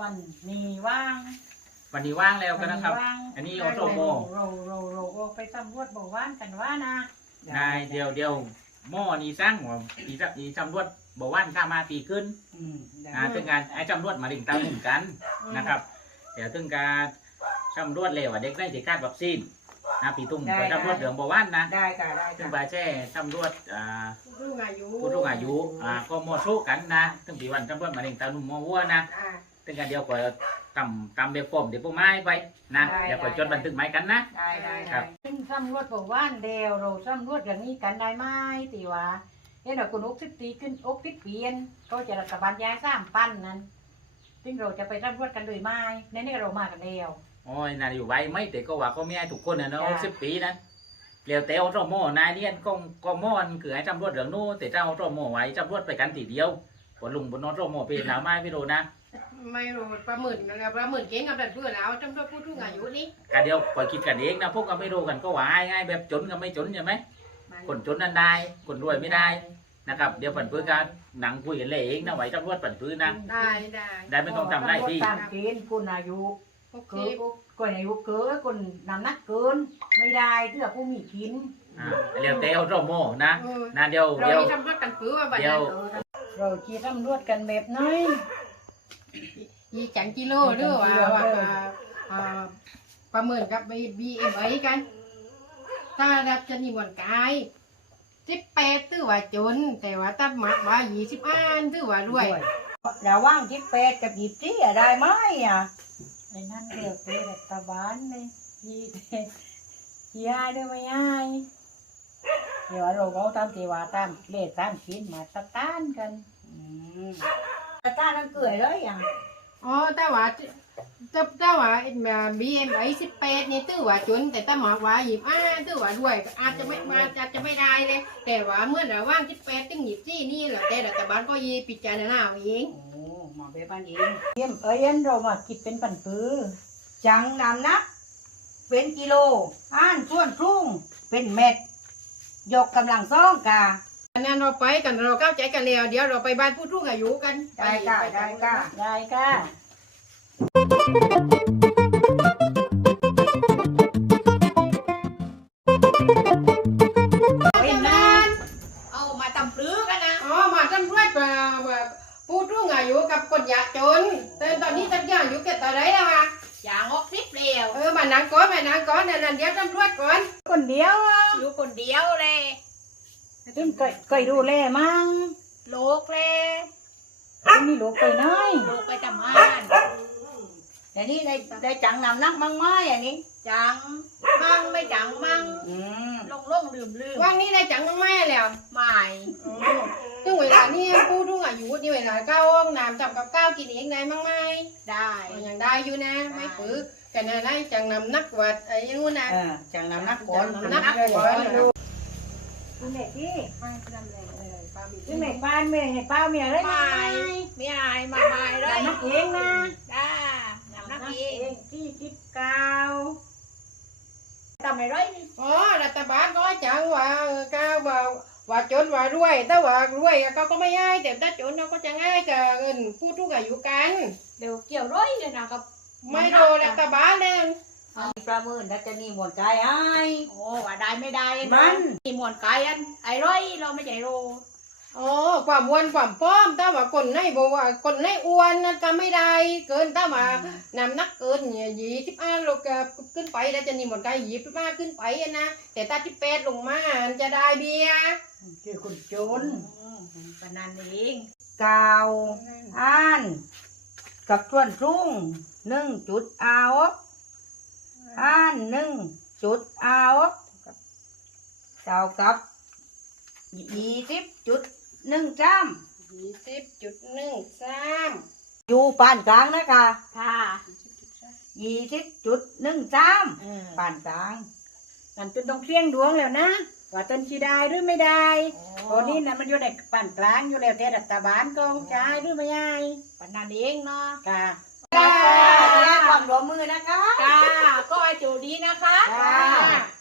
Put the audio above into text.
วันนี้ว่างวันนี้ว่างแล้วกันนะครับ วัว่างอันนี้ออโตโมเราเราเราเราไปสำรวจบอกว่านกันว่านะนายเดียวเดียวหม้อนี้สร้างหัวปีจะปีจำรวจบอกว่าข้ามาปีขึ้นอืมได้อ่าถึงการไอ้จำรวจมาดิ่งตามหมุนกันนะครับ เดี๋ยวถึงการจำรวจเร็วอะเด็กได้จะการวัคซีน นะปีตุ้มไปจำรวจเหลืองบอกว่านะได้ค่ะได้ถึงค่ะไปแช่จำรวจอ่าผู้สูงอายุผู้ทุกอายุอ่าก็โมสู้กันนะถึงปีวันจำรวจมาดิ่งตามหนุ่มมอวัวนะ อ่าถึงการเดียวก็ตำตำเบบฟอมเดี๋ยวพวกไม้ไปนะเดี๋ยวก็จดบันทึกไม้กันนะ ได้ได้ครัได้บซึ่งสำรวจบอกว่านเดียวเราสำรวจอย่างนี้กันได้ไหมตีว่าเอ้เราคนอกสิบตีขึ้นอกสิบเปลี่ยน ก็จะรัฐบาลย้ายสามปั้นนั้น ซึ่งเราจะไปสำรวจกันโดยไม้ในนี้เรามากันเดียว โอ้ยนายอยู่ไว้ไม่แต่ก็ว่าเขาไม่ให้ทุกคนนะเนาะจ้ะสิบปีนะเรียวแต่เอาโตโมนายเนี่ยก็ก็มอนคือให้จำรวจเหลืองนู้นแต่เจ้าเอาโตโมไว้จำรวจไปกันทีเดียวปลุงบนนอโตโมเป็นหนาไม้พี่โรนะไม่รู้ประเมินนะครับประเมินเก่งกับดัดเพื่อนแล้วจำตัวผู้สูงอายุนี่กันเดียวปล่อยคิดกันเองนะพวกก็ไม่รู้กันก็ว่าง่ายๆแบบจนก็ไม่จนใช่ไหมคนจนนั้นได้คนรวยไม่ได้นะครับเดี๋ยวผันพื้นกันหนังคุยกันเลยเองนะไว้จำรวจผันพื้นนะได้ได้ได้ไม่ต้องทำไรที่ตามเกณฑ์คุณอายุ หกเกิสินบคนอายุเกินคนน้ำหนักเกิน ไม่ได้เพื่อผู้มีกินอ่าเรียวแต่เอาโตโมนะเออนะเดียวเราเดียว มีทำรถกันปื้อว่าบัดเดี๋นั้ยวน เราชีตำรวจกันแบบน้อยยีจังกิโลหรือว่าว่าอ่าประเมินกับบีเอ็มไอกัน ถ้ารับจะนิมนต์กายสิบแปดถือว่าจน แต่ว่าตัดหมักว่ายี่สิบอันถือว่ารวย ระว่างที่เป็ดกับหยิบที่อะได้ไหมอะ ไอ้นั่นเรียกเป็นรัฐบาลเลยยี่ยี่ยายด้วยไหมยายเดี๋ยวเราเอาตามที่ว่าตามเลขตามคิดมาตะต้านกันอืมตาต้านั่นเกลื่อยเลยอะอ๋อแต่ว่าแต่แต่ว่าบีเอ็มไอสิบแปดนี่ถือว่าจน แต่ถ้าหมักว่ายี่สิบอันถือว่ารวยก็อาจจะไม่มาอาจจะไม่ได้เลย แต่ว่าเมื่อระว่างสิบแปดถึงยี่สิบสี่นี่แหละแต่รัฐบาลก็ยีพิจารณาเอาเอง โอ้หมอเบบานเองเยี่ยมเอ้ยเรามาคิดเป็นปันปือจังน้ำหนัก เป็นกิโลอ่านส่วนทุ่งเป็นเม็ด ยกกำลังซ่องกาอันนั้นเราไปกันเราเข้าใจกันแล้วเดี๋ยวเราไปบ้านผู้สูงอายุกันได้ค่ะปได้ค่ะได้ค่ะ อายุกับคนยากจนแต่ตอนนี้ท่านยากอายุเกิดต่อไรแล้ววะอย่างหกสิบเร็วเออมานั่งก่อนมานั่งก่อนนั่นนั่นเดี๋ยวตำรวจก่อนคนเดียวอะอยู่คนเดียวเลยซึ่งเคยเคยดูแลมั้งโลกเลยมีลูกไปน้อยโลกไปทำงานแต่นี่ได้ได้จังน้ำหนักมั้งไหมอันนี้จังมั่งไม่จังมั่งอืมลงลงลืมลืมว่างนี้ได้จังมั้งไหมแล้วไม่ ถึงเวลานี่ผู้สูงอายุนี่เวลาเข้าห้องน้ำทำกับข้าวกินเองได้มั้งไหมได้ยังได้อยู่นะ ไม่ปื้อกันนะได้จังนำนักวัดไอ้ยังงู้นนะเออจังน้ำหนักก่อนจังน้ำหนักก่อนคุณเด็กที่ไปทำอะไรเลยป้ามีซึ่งในบ้านเมียให้ป้าเมียได้ไหมไม่ไม่อายมาไม่เลแต่ยนักเองนะได้น้ำหนักเองที่คิดกาวทำอะไรนี่อ๋อรัฐบาลก็จังว่าเออก้าวว่า ว่าจนว่ารวย แต่ว่ารวยก็ก็ไม่ง่ายแต่ถ้าจนเราก็จะง่ายกับเงินผู้ทุกอายุกัน เดี๋ยวเกี่ยวร้อยเลยนะครับไม่โดนรัฐบาลเนี่ยประเมินดัชนีมวลกายให้โอ้ว่าได้ไม่ได้มันมีมวนกายอันไอ้ร้อยเราไม่ใจโรอ๋อความอ้วนความป้อมถ้าว่าคนไหนบอกว่าคนไหนอ้วนนั่นก็ไม่ได้ เกินถ้าว่าน้ำหนักเกินเนี่ยยี่สิบห้าโลกขึ้นไปแล้วจะนี่หมดกายยี่สิบห้าขึ้นไปอะนะแต่ถ้าที่แปดลงมามันจะได้เบียร์ คือคนจนปานนั้นเองกาวอ่าน กับส่วนทุ่งหนึ่งจุดเอาอ่านหนึ่งจุดเอาเท่ากับยี่สิบจุดหนึ่งจ้ยี่สิบจุดหนึ่งสามำอยู่ปานกลางนะคะค่ะยี่สิบจุดหนึ่งจ้เออำปานกลางกันจนต้องเสี่ยงดวงแล้วนะ ว่าตนชีได้หรือไม่ได้ตอนนี้นะมันอยู่ในป่านกลางอยู่แล้วแต่รัฐบาลก็จ่ายหรือไม่จ่ายปานนั้นเองเนาะค่ะค่ะแสดงความร่วมมือนะคะค่ะก็ไอ้โจดีนะคะค่ะ